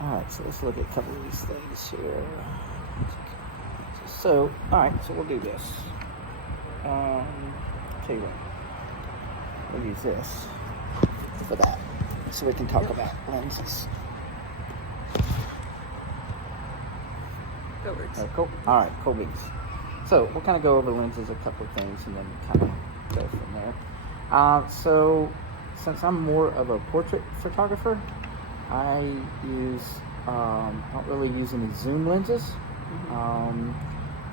All right, so let's look at a couple of these things here. So, all right, so we'll do this. Tell you what, we'll use this for that, so we can talk about lenses. That works. Cool. All right, cool beans. So we'll kind of go over lenses, a couple of things, and then kind of go from there. So since I'm more of a portrait photographer, I don't really use any zoom lenses.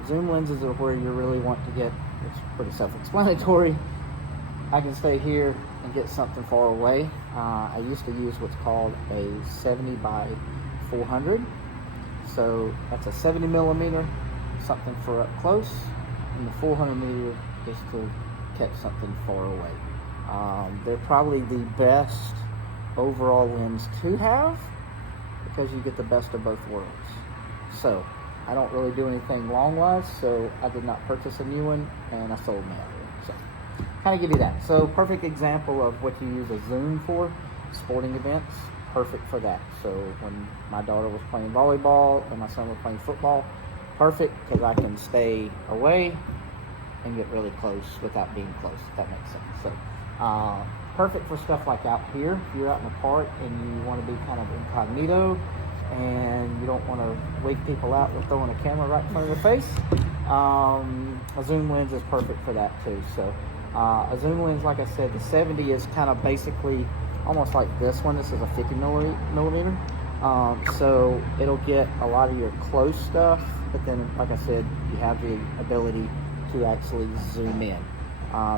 Zoom lenses are where you really want to get, it's pretty self-explanatory. I can stay here and get something far away. I used to use what's called a 70 by 400. So that's a 70 millimeter, something for up close, and the 400 millimeter is to catch something far away. They're probably the best overall lens to have because you get the best of both worlds. So I don't really do anything long-wise, so I did not purchase a new one, and I sold my other one. So kind of give you that. So perfect example of what you use a zoom for, sporting events. Perfect for that. So when my daughter was playing volleyball and my son was playing football, perfect because I can stay away and get really close without being close, if that makes sense. So perfect for stuff like out here. If you're out in the park and you want to be kind of incognito and you don't want to wake people out with throwing a camera right in front of their face, a zoom lens is perfect for that too. So a zoom lens, like I said, the 70 is kind of basically almost like this one. This is a 50 millimeter. So it'll get a lot of your close stuff, but then, like I said, you have the ability to actually zoom in.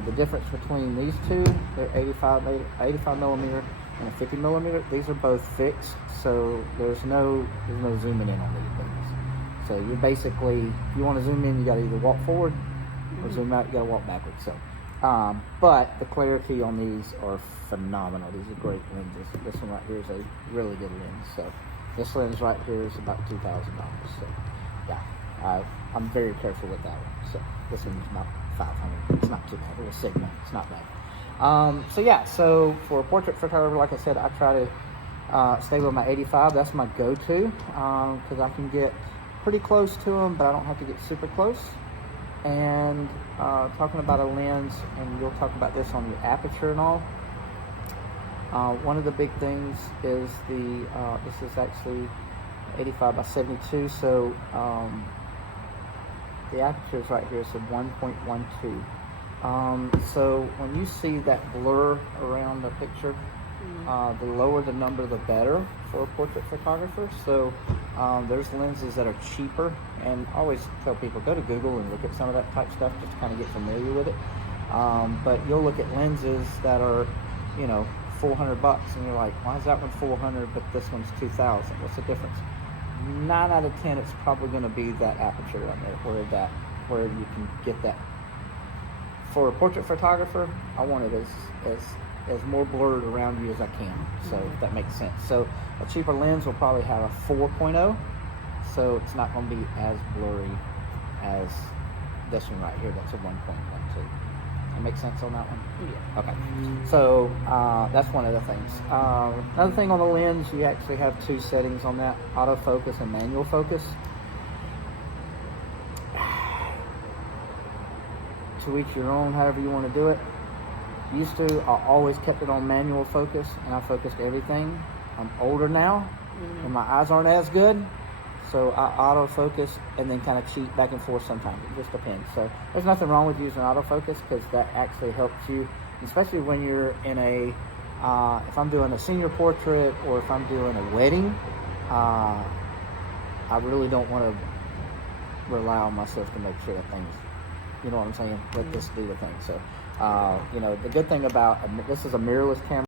The difference between these two, they're 85 millimeter and a 50 millimeter. These are both fixed, so there's no zooming in on these things. So you're basically, if you want to zoom in, you got to either walk forward or zoom out. You got to walk backwards. So. But the clarity on these are phenomenal. These are great lenses. This one right here is a really good lens. So this lens right here is about $2,000. So yeah, I'm very careful with that one. So this one's about $500. It's not too bad. It was Sigma. It's not bad. So yeah, so for a portrait photographer, like I said, I try to stay with my 85. That's my go-to because I can get pretty close to them, but I don't have to get super close. And talking about a lens, and you'll talk about this on your aperture and all. One of the big things is this is actually 85 by 72, so the aperture is right here, so 1.12. So when you see that blur around the picture, the lower the number, the better for a portrait photographer. So there's lenses that are cheaper, and I always tell people, go to Google and look at some of that type stuff just to kind of get familiar with it. But you'll look at lenses that are, $400, and you're like, why is that one 400 but this one's 2,000? What's the difference? 9 out of 10, it's probably going to be that aperture right there, where you can get that. For a portrait photographer, I want it as more blurred around you as I can, so if that makes sense. So a cheaper lens will probably have a 4.0, so it's not going to be as blurry as this one right here. That's a 1.12. That makes sense on that one? Yeah. Okay. So that's one of the things. Another thing on the lens, you actually have two settings on that: autofocus and manual focus. To each your own, however you want to do it. Used to, I always kept it on manual focus, and I focused everything. I'm older now, and my eyes aren't as good, so I autofocus and then kind of cheat back and forth sometimes. It just depends. So there's nothing wrong with using autofocus because that actually helps you, especially when you're in if I'm doing a senior portrait or if I'm doing a wedding, I really don't want to rely on myself to make sure that things, you know what I'm saying? Let this do the thing. So, the good thing about this is a mirrorless camera.